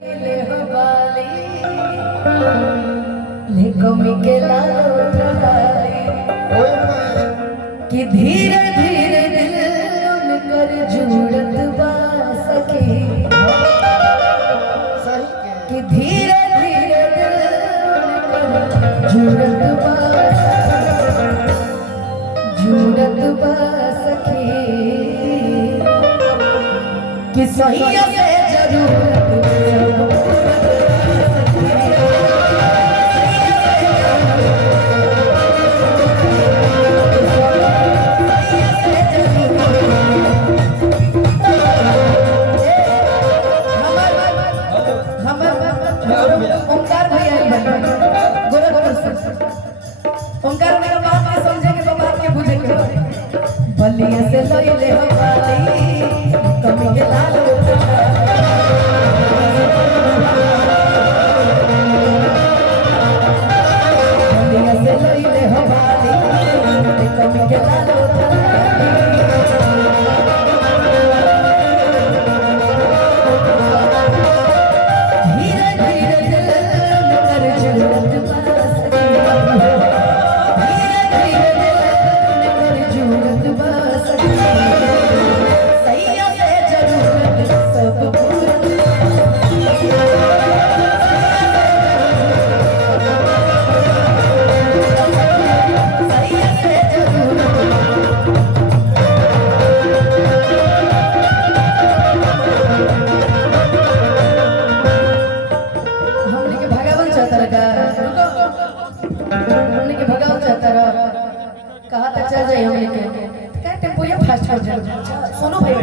कि धीरे धीरे दिल उनकर जुड़त बा सखी, कि धीरे धीरे दिल उनकर जुड़त बा सखी, कि सही से जरूरत ओंकार भैया ओंकार मेरा बात के समझे के बात के बुझे के बलिया से लइले हवाली कमी के लाल बलिया से लइले हवाली कमी के लाल कहा तक चल जाए हमने के क्या टेम्पो ये फास्ट कर जाए सुनो भाई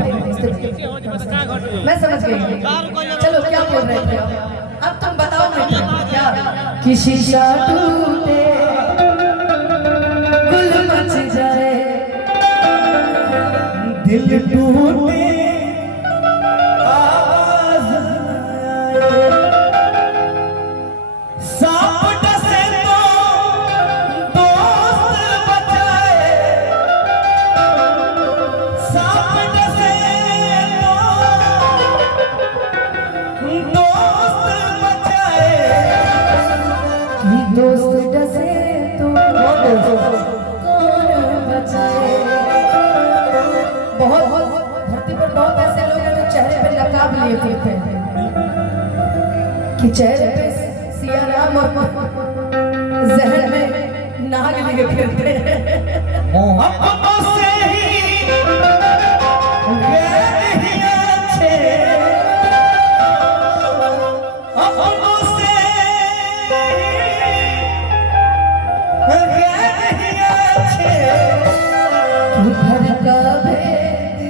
मैं समझ गई। चलो क्या बोल रहे थे अब तुम बताओ मैं क्या कि शीशा टूटे गुल मच जाए दिल टूटे आवाज दोस्त डसे तो कौन बचाए। बहुत धरती पर बहुत ऐसे लोग हैं जो चेहरे पे नकाब लिए फिरते हैं कि चेहरे पे सिया राम और जहन में नाग लिए फिरते हैं। अपनों से ही गैर ही अच्छे, अपनों से घर का भेदी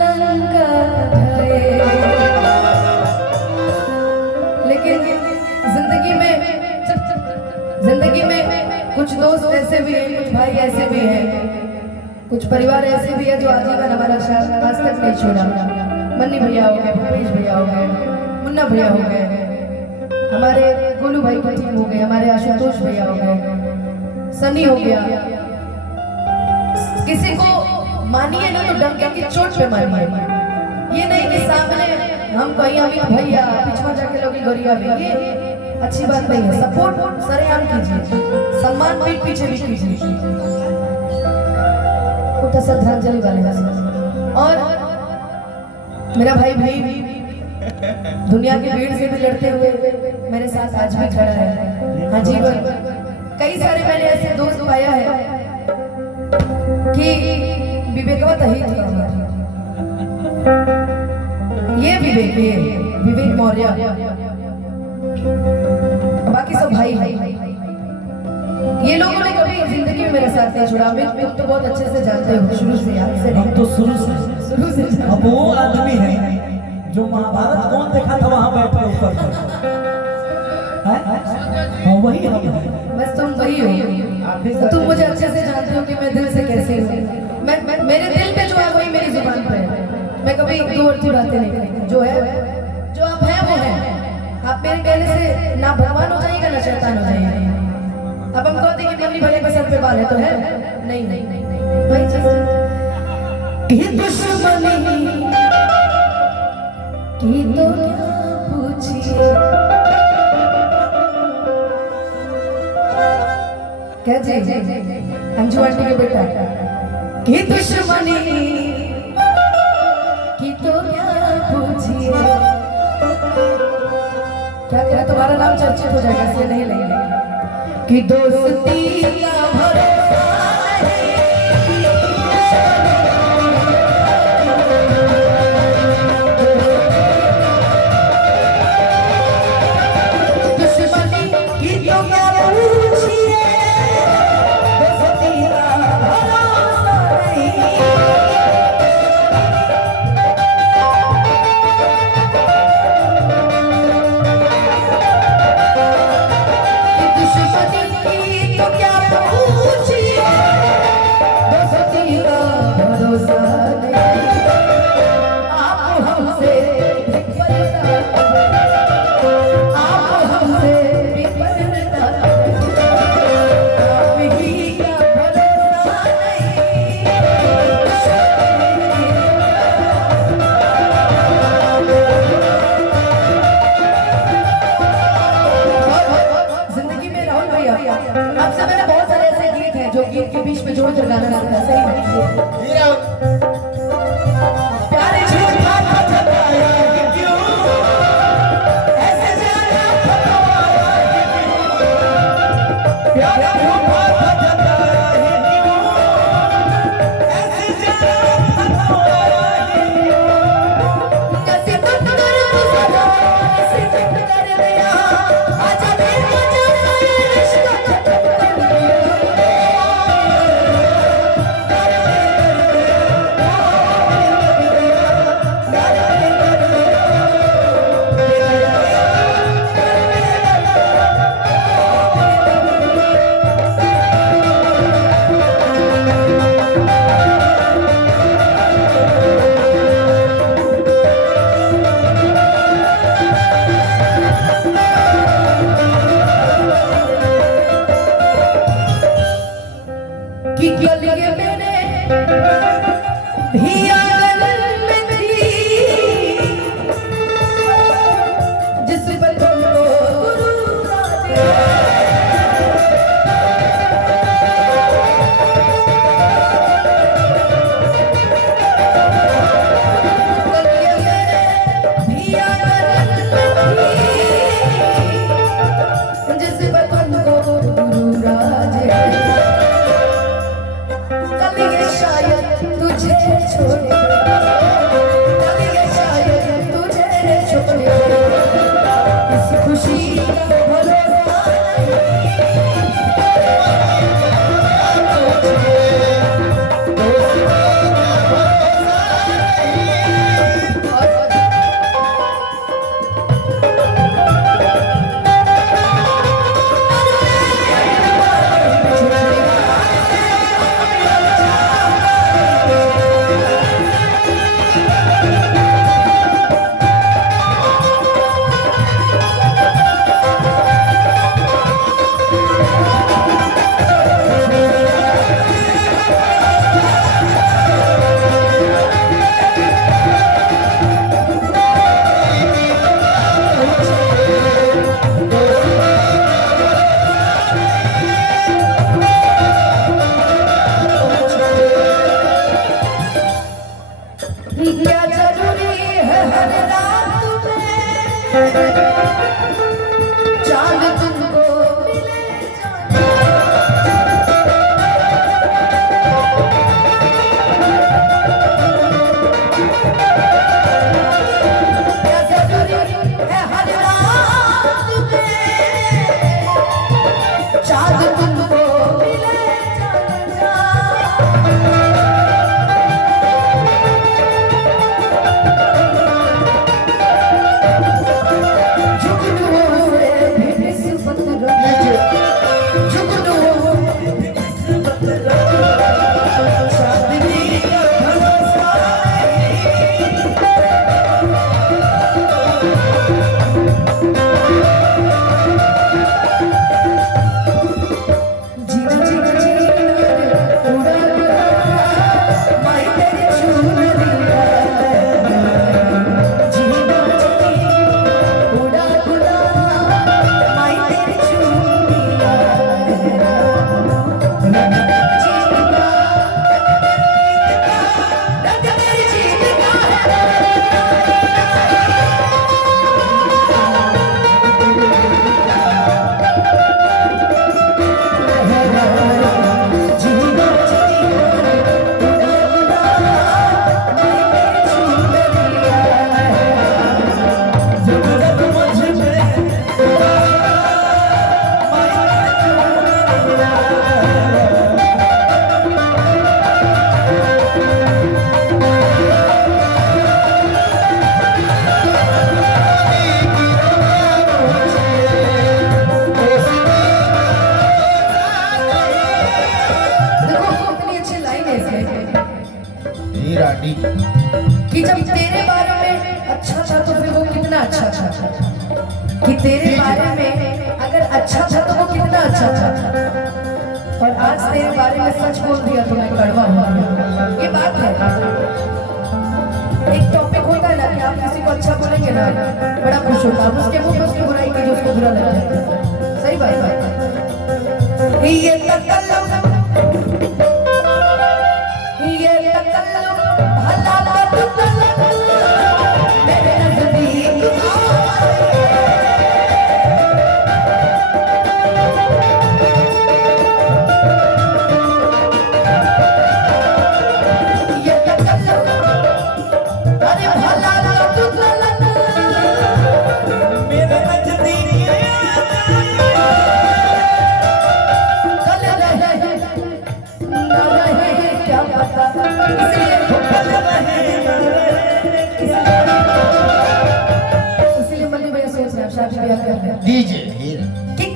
लंका ढाए। लेकिन जिंदगी में कुछ दोस्त ऐसे भी हैं, कुछ भाई ऐसे भी हैं, कुछ परिवार ऐसे भी है जो आजीवन हमारा साथ आज तक नहीं छोड़ा। मन्नी भैया हो गए, भूपेश भैया हो गए, मुन्ना भैया हो गए, हमारे गोलू भाई की टीम हो गए, हमारे आशुतोष भैया हो गए, सनी हो गया। किसी को मानिए ना तो डंके की चोट पे मानिए, ये नहीं कि सामने हम कहीं अभी भैया पिछवा जाके लोग गोरिया भी, ये अच्छी बात नहीं है। सपोर्ट सरेआम कीजिए, सम्मान पीठ पीछे भी कीजिए, उठा श्रद्धांजलि वाले। और मेरा भाई दुनिया की भीड़ से भी लड़ते हुए मेरे साथ आज भी खड़ा है। हाँ जी, कई सारे मैंने ऐसे दोस्त पाया है कि विवेकवत ही था। ये विवेक मौर्य, बाकी सब भाई ये लोगों ने कभी जिंदगी में मेरे साथ नहीं छोड़ा। तुम तो बहुत अच्छे से जानते हो, शुरू से हम तो शुरू से अब वो आदमी है जो महाभारत कौन देखा था वहां बैठे ऊपर हाँ वही हम हैं, बस तुम वही हो। तुम मुझे अच्छे से जानते हो कि मैं दिल से कैसे हूँ। मैं मेरे दिल पे जो है वही मेरी जुबान पे है। मैं कभी दो अर्थी बातें नहीं करती, जो है जो आप हैं वो है। आप मेरे कहने से ना भगवान हो जाएगा ना शैतान हो जाएगा। अब हम कहते हैं कि मम्मी भैया के सर पे बाल है तो है नहीं वही चीज की दुश्मनी की तो पूछिए क्या जी अंजू आंटी के बेटा की दुश्मनी की तो क्या पूछिए क्या क्या तुम्हारा नाम चर्चित हो जाएगा इसलिए नहीं लेंगे कि दोस्ती का भरोसा आपसे मैंने बहुत सारे ऐसे गीत हैं जो गीत के बीच में जोड़ कर गाना गाता है सही प्यारे झूठा बताया कि क्यों ऐसे जाना फतवाया कि क्यों प्यारे झूठा बताया कि क्यों ऐसे जाना फतवाया कि क्यों कैसे तुम कर गुजरा कैसे तुम कर दिया आजा मेरे कि गलिए मेरे भी आंगन में थी जिस पर तुमको गुरु राजे गलिए मेरे भी आंगन में थी जिस पर तुमको गुरु राजे शायद तुझे छोड़े शायद तुझे छोड़े इस खुशी का भरोसा क्या जरूरी है हर रात में चांद तुमको मिले क्या जरूरी है हर रात में चांद तुमको मिले जो कि तेरे बारे में अगर अच्छा था तो वो कितना अच्छा था, और आज तेरे बारे में सच बोल दिया तो मैं कड़वा हो गया। ये बात है। एक टॉपिक होता है ना कि आप किसी को अच्छा बोलेंगे ना, बड़ा खुश होता है, उसके मुंह में उसकी बुराई की जो उसको बुरा लग जाता है। सही बात है। ये तकल्लुम भला मेरे नजदीक ये तकल्लुम, अरे भला मेरे नजदीक कल रहे न रहे क्या पता, इसलिए मल्ली भैया सोच रहे हैं शादी ब्याह कर रहे हैं दीजिए कि